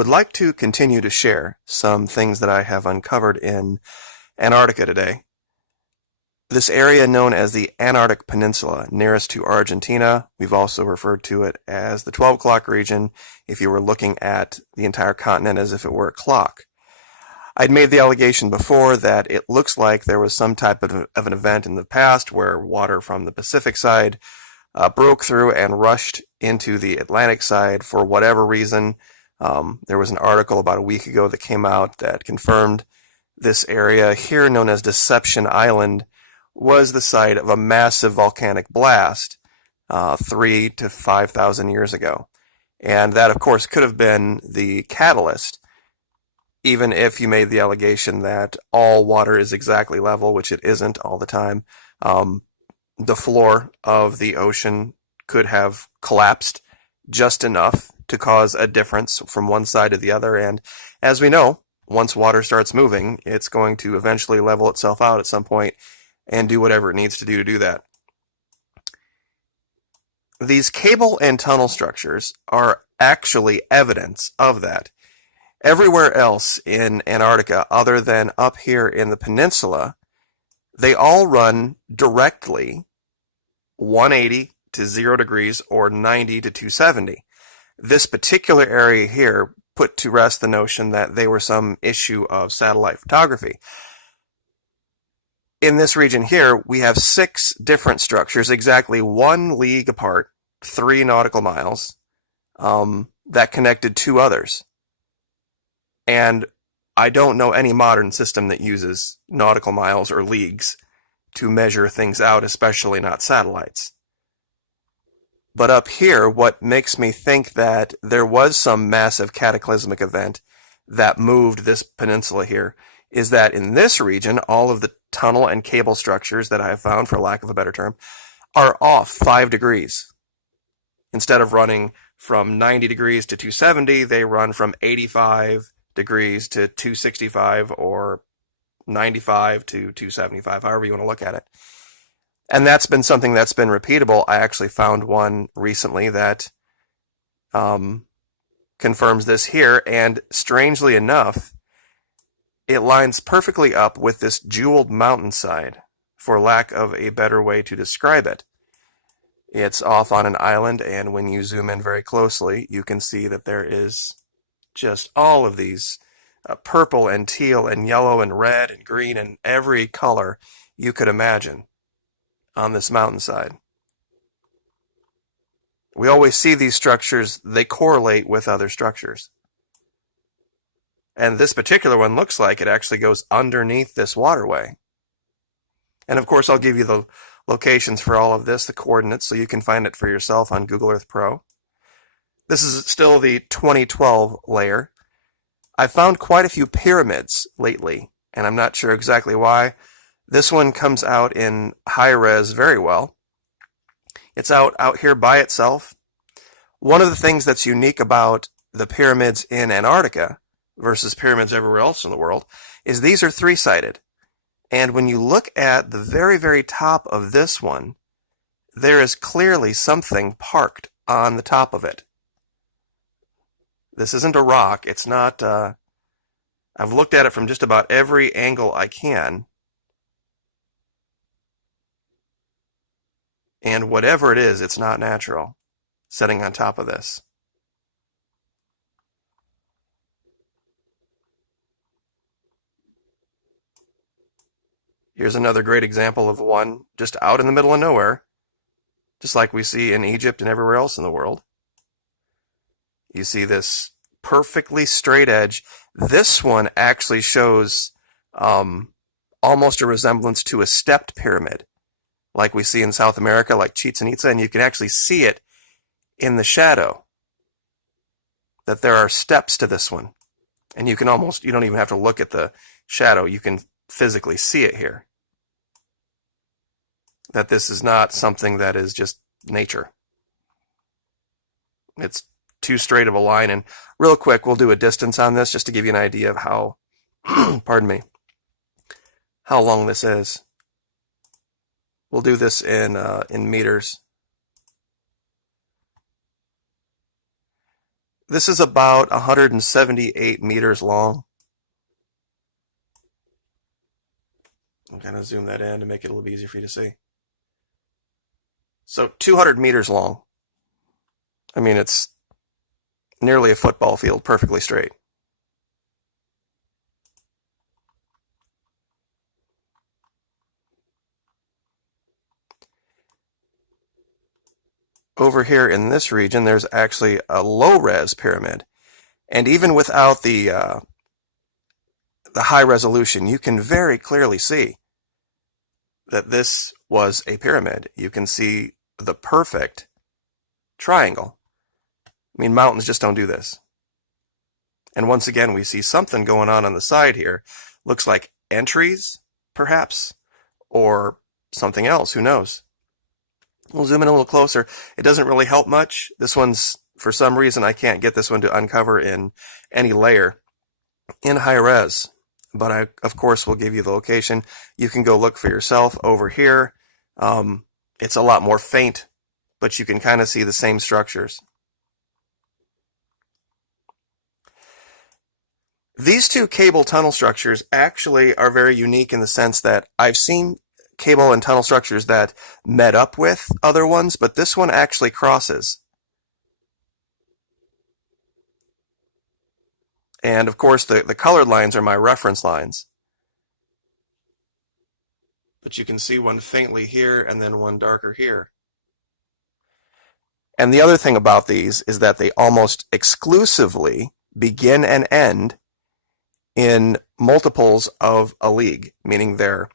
would like to continue to share some things that I have uncovered in Antarctica today. This area known as the Antarctic Peninsula, nearest to Argentina, we've also referred to it as the 12 o'clock region if you were looking at the entire continent as if it were a clock. I'd made the allegation before that it looks like there was some type of an event in the past where water from the Pacific side broke through and rushed into the Atlantic side for whatever reason. There was an article about a week ago that came out that confirmed this area here known as Deception Island was the site of a massive volcanic blast 3,000 to 5,000 years ago. And that, of course, could have been the catalyst, even if you made the allegation that all water is exactly level, which it isn't all the time. The floor of the ocean could have collapsed just enough to cause a difference from one side to the other. And as we know, once water starts moving, it's going to eventually level itself out at some point and do whatever it needs to do that. These cable and tunnel structures are actually evidence of that. Everywhere else in Antarctica, other than up here in the peninsula, they all run directly 180 to 0 degrees or 90 to 270. This particular area here put to rest the notion that they were some issue of satellite photography. In this region here, we have 6 different structures, exactly 1 league apart, 3 nautical miles, that connected 2 others. And I don't know any modern system that uses nautical miles or leagues to measure things out, especially not satellites. But up here, what makes me think that there was some massive cataclysmic event that moved this peninsula here is that in this region, all of the tunnel and cable structures that I have found, for lack of a better term, are off 5 degrees. Instead of running from 90 degrees to 270, they run from 85 degrees to 265 or 95 to 275, however you want to look at it. And that's been something that's been repeatable. I actually found one recently that confirms this here, and strangely enough, it lines perfectly up with this jeweled mountainside, for lack of a better way to describe it. It's off on an island, and when you zoom in very closely, you can see that there is just all of these purple and teal and yellow and red and green and every color you could imagine on this mountainside. We always see these structures, they correlate with other structures. And this particular one looks like it actually goes underneath this waterway. And of course, I'll give you the locations for all of this, the coordinates, so you can find it for yourself on Google Earth Pro. This is still the 2012 layer. I found quite a few pyramids lately, and I'm not sure exactly why. This one comes out in high res very well. It's out here by itself. One of the things that's unique about the pyramids in Antarctica versus pyramids everywhere else in the world is these are 3-sided. And when you look at the very, very top of this one, there is clearly something parked on the top of it. This isn't a rock. It's not, I've looked at it from just about every angle I can. And whatever it is, it's not natural, sitting on top of this. Here's another great example of one just out in the middle of nowhere, just like we see in Egypt and everywhere else in the world. You see this perfectly straight edge. This one actually shows almost a resemblance to a stepped pyramid, like we see in South America, like Chichen Itza, and you can actually see it in the shadow, that there are steps to this one. And you can almost, you don't even have to look at the shadow, you can physically see it here. That this is not something that is just nature. It's too straight of a line. And real quick, we'll do a distance on this just to give you an idea of how, pardon me, how long this is. We'll do this in meters. This is about 178 meters long. I'm going to zoom that in to make it a little easier for you to see. So 200 meters long. I mean, it's nearly a football field, perfectly straight. Over here in this region, there's actually a low-res pyramid. And even without the high resolution, you can very clearly see that this was a pyramid. You can see the perfect triangle. I mean, mountains just don't do this. And once again, we see something going on the side here. Looks like entries, perhaps, or something else. Who knows? We'll zoom in a little closer. It doesn't really help much. This one's, for some reason, I can't get this one to uncover in any layer in high res. But I, of course, will give you the location. You can go look for yourself over here. It's a lot more faint, but you can kind of see the same structures. These two cable tunnel structures actually are very unique in the sense that I've seen cable and tunnel structures that met up with other ones, but this one actually crosses. And of course, the colored lines are my reference lines. But you can see one faintly here and then one darker here. And the other thing about these is that they almost exclusively begin and end in multiples of a league, meaning they're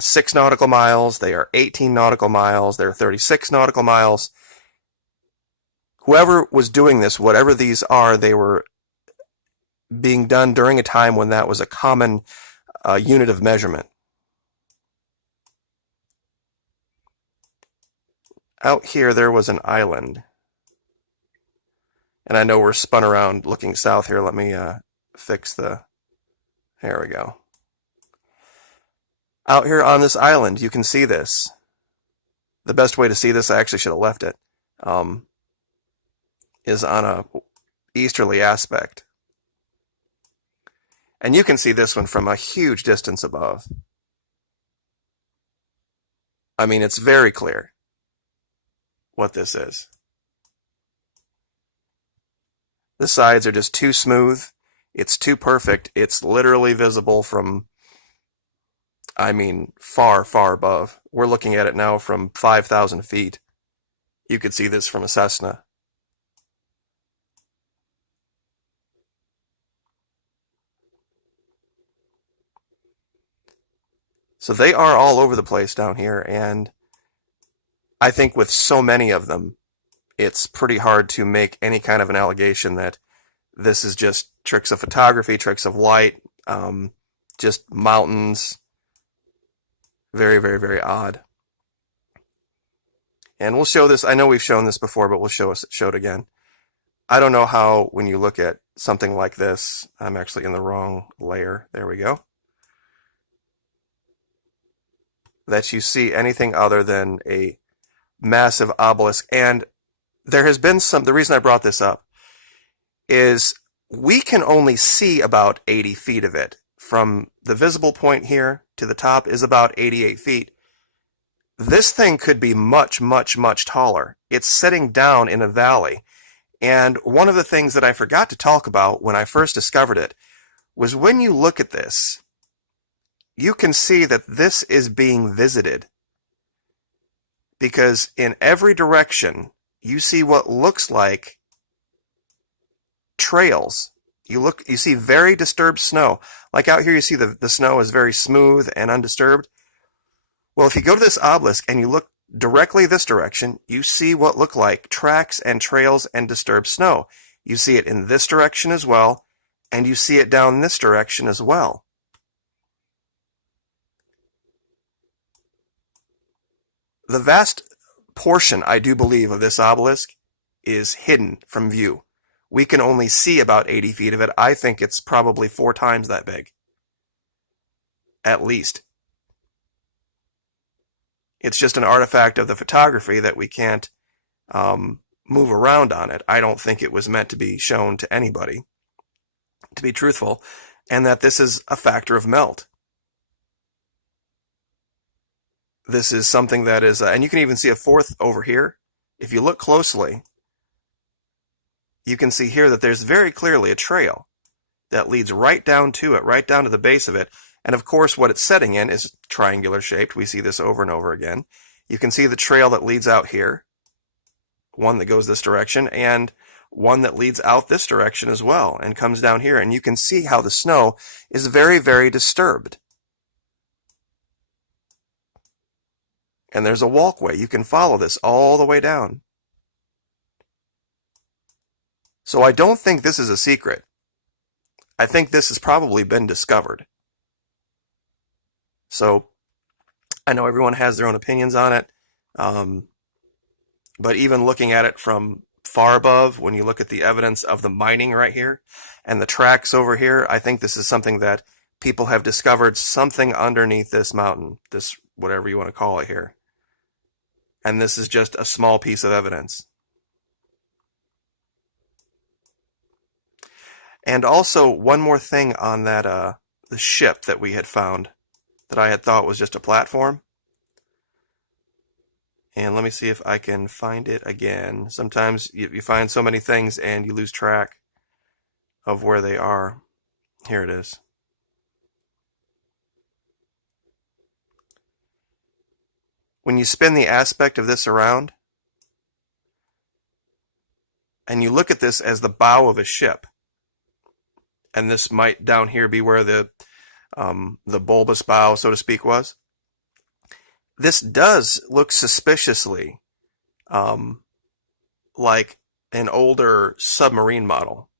6 nautical miles, they are 18 nautical miles, they're 36 nautical miles. Whoever was doing this, whatever these are, they were being done during a time when that was a common unit of measurement. Out here, there was an island. And I know we're spun around looking south here. Let me fix the... There we go. Out here on this island, you can see this. The best way to see this, I actually should have left it, is on a easterly aspect. And you can see this one from a huge distance above. I mean, it's very clear what this is. The sides are just too smooth. It's too perfect. It's literally visible from, I mean, far, far above. We're looking at it now from 5,000 feet. You could see this from a Cessna. So they are all over the place down here, and I think with so many of them, it's pretty hard to make any kind of an allegation that this is just tricks of photography, tricks of light, just mountains. Very, very, very odd. And we'll show this. I know we've shown this before, but we'll show it again. I don't know how, when you look at something like this, I'm actually in the wrong layer. There we go. That you see anything other than a massive obelisk. And there has been the reason I brought this up is we can only see about 80 feet of it. From the visible point here to the top is about 88 feet. This thing could be much, much, much taller. It's sitting down in a valley. And one of the things that I forgot to talk about when I first discovered it was when you look at this, you can see that this is being visited. Because in every direction, you see what looks like trails. You see very disturbed snow. Like out here, you see the snow is very smooth and undisturbed. Well, if you go to this obelisk and you look directly this direction, you see what look like tracks and trails and disturbed snow. You see it in this direction as well, and you see it down this direction as well. The vast portion, I do believe, of this obelisk is hidden from view. We can only see about 80 feet of it. I think it's probably 4 times that big. At least. It's just an artifact of the photography that we can't move around on it. I don't think it was meant to be shown to anybody, to be truthful, and that this is a factor of melt. This is something that is, and you can even see a fourth over here. If you look closely, you can see here that there's very clearly a trail that leads right down to it, right down to the base of it. And of course, what it's setting in is triangular shaped. We see this over and over again. You can see the trail that leads out here, one that goes this direction, and one that leads out this direction as well and comes down here. And you can see how the snow is very, very disturbed. And there's a walkway. You can follow this all the way down. So I don't think this is a secret. I think this has probably been discovered. So I know everyone has their own opinions on it. But even looking at it from far above, when you look at the evidence of the mining right here and the tracks over here, I think this is something that people have discovered, something underneath this mountain, this whatever you want to call it here. And this is just a small piece of evidence. And also, one more thing on that the ship that we had found that I had thought was just a platform. And let me see if I can find it again. Sometimes you find so many things and you lose track of where they are. Here it is. When you spin the aspect of this around, and you look at this as the bow of a ship, and this might down here be where the bulbous bow, so to speak, was. This does look suspiciously like an older submarine model.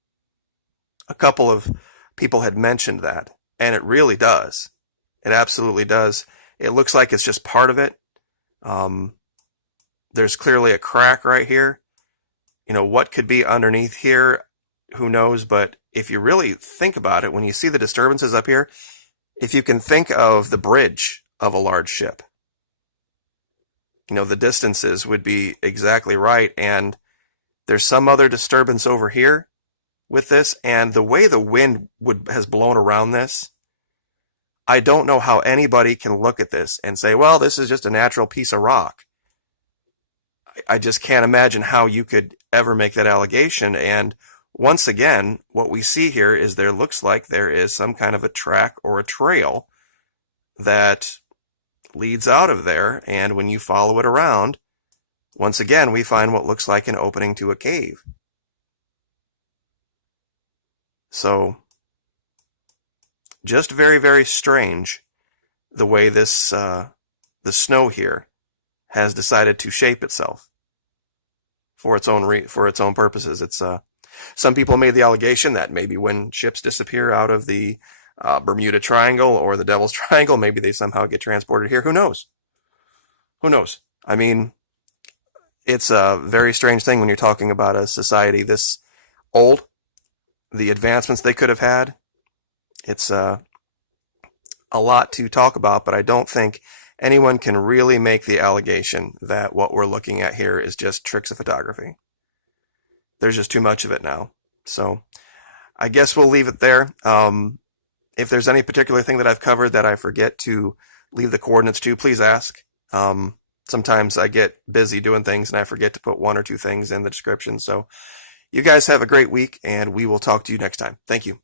A couple of people had mentioned that, and it really does. It absolutely does. It looks like it's just part of it. There's clearly a crack right here. You know, what could be underneath here, who knows, but if you really think about it, when you see the disturbances up here, if you can think of the bridge of a large ship, you know, the distances would be exactly right, and there's some other disturbance over here with this, and the way the wind has blown around this, I don't know how anybody can look at this and say, well, this is just a natural piece of rock. I just can't imagine how you could ever make that allegation. And once again, what we see here is there looks like there is some kind of a track or a trail that leads out of there. And when you follow it around, once again, we find what looks like an opening to a cave. So just very, very strange the way this the snow here has decided to shape itself for its own purposes. It's some people made the allegation that maybe when ships disappear out of the Bermuda Triangle or the Devil's Triangle, maybe they somehow get transported here. Who knows? Who knows? I mean, it's a very strange thing when you're talking about a society this old, the advancements they could have had. It's a lot to talk about, but I don't think anyone can really make the allegation that what we're looking at here is just tricks of photography. There's just too much of it now. So I guess we'll leave it there. If there's any particular thing that I've covered that I forget to leave the coordinates to, please ask. Sometimes I get busy doing things and I forget to put one or two things in the description. So you guys have a great week, and we will talk to you next time. Thank you.